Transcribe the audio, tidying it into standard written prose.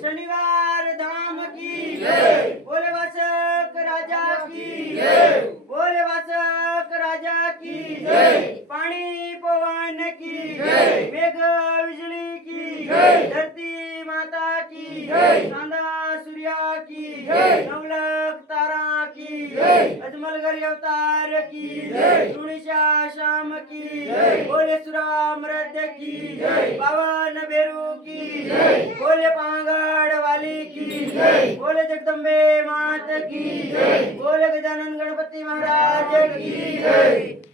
शनिवार धाम की बोले वासक राजा की बोले वासक राजा की पानी पवन की मेघ बिजली की धरती माता की चांदा सूर्या की नवलख तारा की अजमलगर अवतार की तुणिशा शाम की बोले सुरामृत की पावन बेरू की बोले पांगड़ वाली की बोले जगदम्बे मात की बोले गजानन गणपति महाराज की